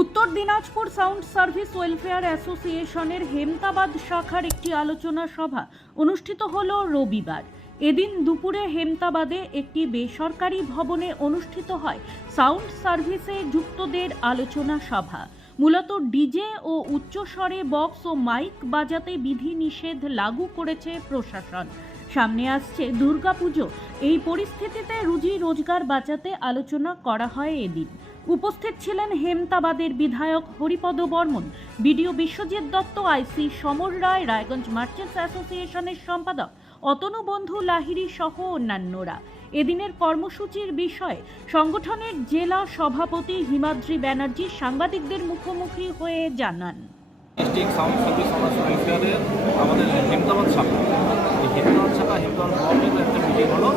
উত্তর Dinajpur sound service welfare অ্যাসোসিয়েশনের হেমতাবাদ শাখার একটি আলোচনা সভা অনুষ্ঠিত হল রবিবার। এদিন দুপুরে হেমতাবাদে একটি বেসরকারি ভবনে অনুষ্ঠিত হয় সাউন্ড সার্ভিসে যুক্তদের আলোচনা সভা। মূলত ডিজে ও উচ্চস্বরে বক্স ও মাইক বাজাতে বিধিনিষেধ লাগু করেছে প্রশাসন। সামনে আসছে দুর্গাপুজো। এই পরিস্থিতিতে রুজি রোজগার বাঁচাতে আলোচনা করা হয় এদিন। উপস্থিত ছিলেন হেমতাবাদের বিধায়ক হরিপদ বর্মন, বিডিও বিশ্বজিৎ দত্ত, আইসি সমর রায়, রায়গঞ্জ মার্চেন্টস অ্যাসোসিয়েশনের সম্পাদক অতনু বন্ধু লাহিড়ী সহ অন্যান্যরা। এদিনের কর্মসূচির বিষয়ে সংগঠনের জেলা সভাপতি হিমাদ্রি ব্যানার্জি সাংবাদিকদের মুখোমুখি হয়ে জানান। ডিস্ট্রিক্ট সাউন্ড সার্ভিস ওয়েলফেয়ারের আমাদের হেমতাবাদ শাখা, এই হেমতাবাদ শাখা হেমতাবাদ ব্লকের একটা মিটিং হলো।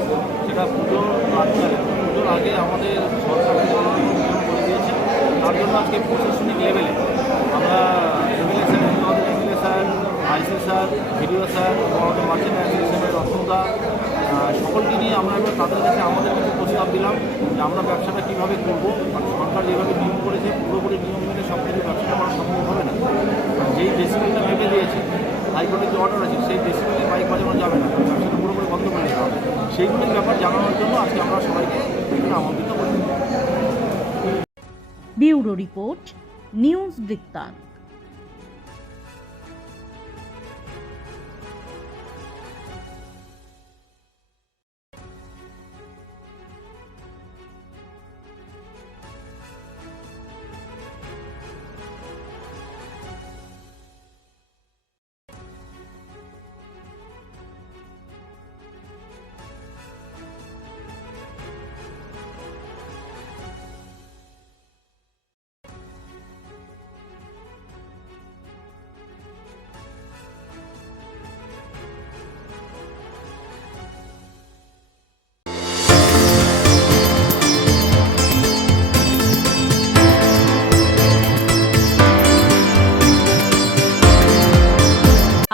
সেটা পুজোর আগে আমাদের সরকার নিয়ম করে দিয়েছে। তার জন্য আজকে প্রশাসনিক লেভেলে আমরা এমএলএ স্যার, হেমতাবাদের MLA sir, IC sir, BDO sir, আমাদের মার্চেন্ট অ্যাসোসিয়েশনের রত্নদা, সকলকে নিয়ে আমরা এবার তাদের কাছে আমাদের কাছে প্রস্তাব দিলাম যে আমরা ব্যবসাটা কীভাবে করবো। কারণ সরকার যেভাবে নিয়ম করেছে পুরোপুরি নিয়ম মেনে সব কিছু ব্যবসাটা করা সম্ভব হবে না। যেই ডেসিবেলটা ভেবে দিয়েছে, হাইকোর্টের যে অর্ডার আছে, সেই ডেসিবেলে বাইক বাজানো যাবে না, ব্যবসাটা পুরোপুরি বন্ধ করে দিতে হবে। সেইগুলোর ব্যাপার জানানোর জন্য আজকে আমরা সবাইকে এখানে আমন্ত্রিত করি। ব্যুরো রিপোর্ট, নিউজ বৃত্তান্ত।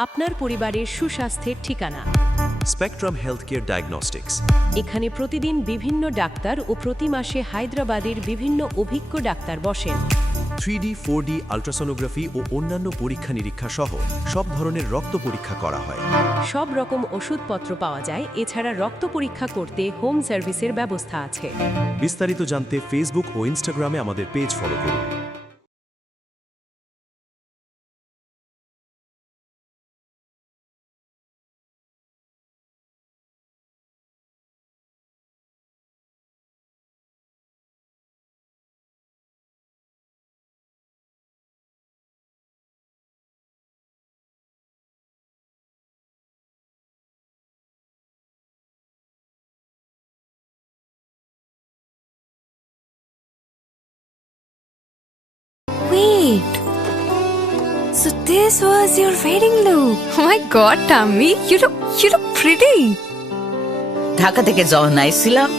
আপনার পরিবারের সুস্বাস্থ্যের ঠিকানা স্পেকট্রাম হেলথকেয়ার ডায়াগনস্টিক্স। এখানে প্রতিদিন বিভিন্ন ডাক্তার ও প্রতি মাসে হায়দ্রাবাদের বিভিন্ন অভিজ্ঞ ডাক্তার বসেন। 3D, 4D আল্ট্রাসোনোগ্রাফি ও অন্যান্য পরীক্ষা নিরীক্ষা সহ সব ধরনের রক্ত পরীক্ষা করা হয়। সব রকম ওষুধপত্র পাওয়া যায়। এছাড়া রক্ত পরীক্ষা করতে হোম সার্ভিসের ব্যবস্থা আছে। বিস্তারিত জানতে ফেসবুক ও ইনস্টাগ্রামে আমাদের পেজ ফলো করুন। Wait. So this was your wedding look. Oh my god, Tammy, you look pretty. Dhaka থেকে যখন আইছিলাম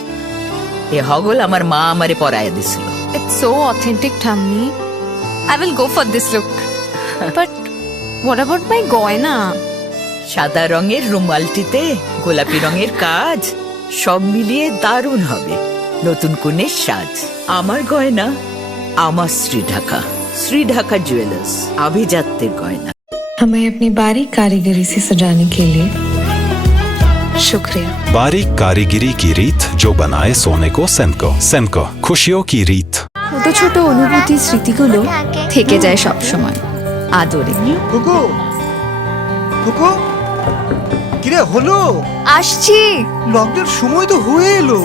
এ হগল আমার মা আমারে পরায় দিছিল। It's so authentic, Tammy. I will go for this look. But what about my goina? সাদা রঙের রুমালটিতে গোলাপি রঙের কাজ, সব মিলিয়ে দারুণ হবে নতুন কনের সাজ। আমার গয়না আমার শ্রী ঢাকা ज्वेलर्स, আভিজাত্যের গয়না। हमें अपनी बारीक कारीगरी से सजाने के लिए शुक्रिया। बारीक कारीगरी की रीत जो बनाए सोने को सेनको खुशियों की रीत। ছোট ছোট অনুভূতি, স্মৃতিগুলো থেকে যায় সব সময় আদরে। কুকু কুকু কিরে হলো? আসছি। লকডাউন সময় তো হয়ে এলো।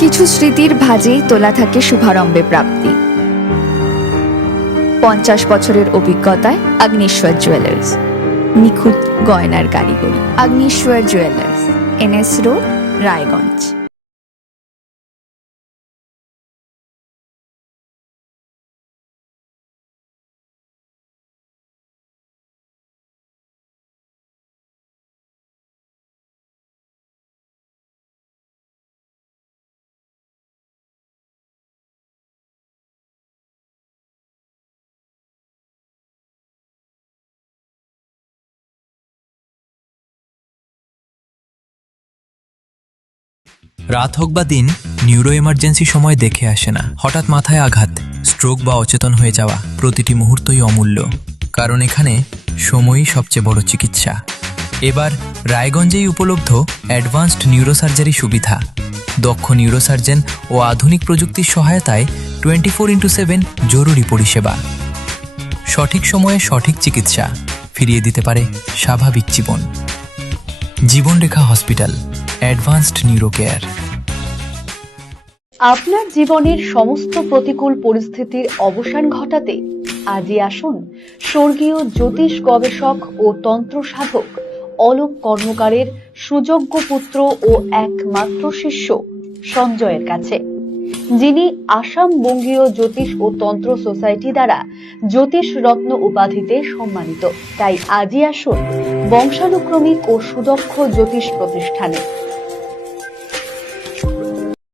কিছু স্মৃতির ভাজেই তোলা থাকে শুভারম্ভে প্রাপ্তি। 50 বছরের অভিজ্ঞতায় অগ্নিশ্বর জুয়েলার্স, নিখুঁত গয়নার কারিগরি। Agnishwar jewellers, NS road, Raiganj. রাত হোক বা দিন, নিউরো এমার্জেন্সি সময় দেখে আসে না। হঠাৎ মাথায় আঘাত, স্ট্রোক বা অচেতন হয়ে যাওয়া, প্রতিটি মুহূর্তই অমূল্য, কারণ এখানে সময়ই সবচেয়ে বড় চিকিৎসা। এবার রায়গঞ্জেই উপলব্ধ অ্যাডভান্সড নিউরোসার্জারি সুবিধা। দক্ষ নিউরোসার্জন ও আধুনিক প্রযুক্তির সহায়তায় 24x7 জরুরি পরিষেবা। সঠিক সময়ে সঠিক চিকিৎসা ফিরিয়ে দিতে পারে স্বাভাবিক জীবন। জীবনরেখা হসপিটাল, অ্যাডভান্সড নিউরো কেয়ার। আপনার জীবনের সমস্ত প্রতিকূল পরিস্থিতির অবসান ঘটাতে আজই আসুন স্বর্গীয় জ্যোতিষ গবেষক ও তন্ত্র সাধক অলোক কর্মকারের সুযোগ্য পুত্র ও একমাত্র শিষ্য সঞ্জয়ের কাছে, যিনি আসাম বঙ্গীয় জ্যোতিষ ও তন্ত্র সোসাইটি দ্বারা জ্যোতিষ রত্ন উপাধিতে সম্মানিত। তাই আজই আসুন বংশানুক্রমিক ও সুদক্ষ জ্যোতিষ প্রতিষ্ঠানে।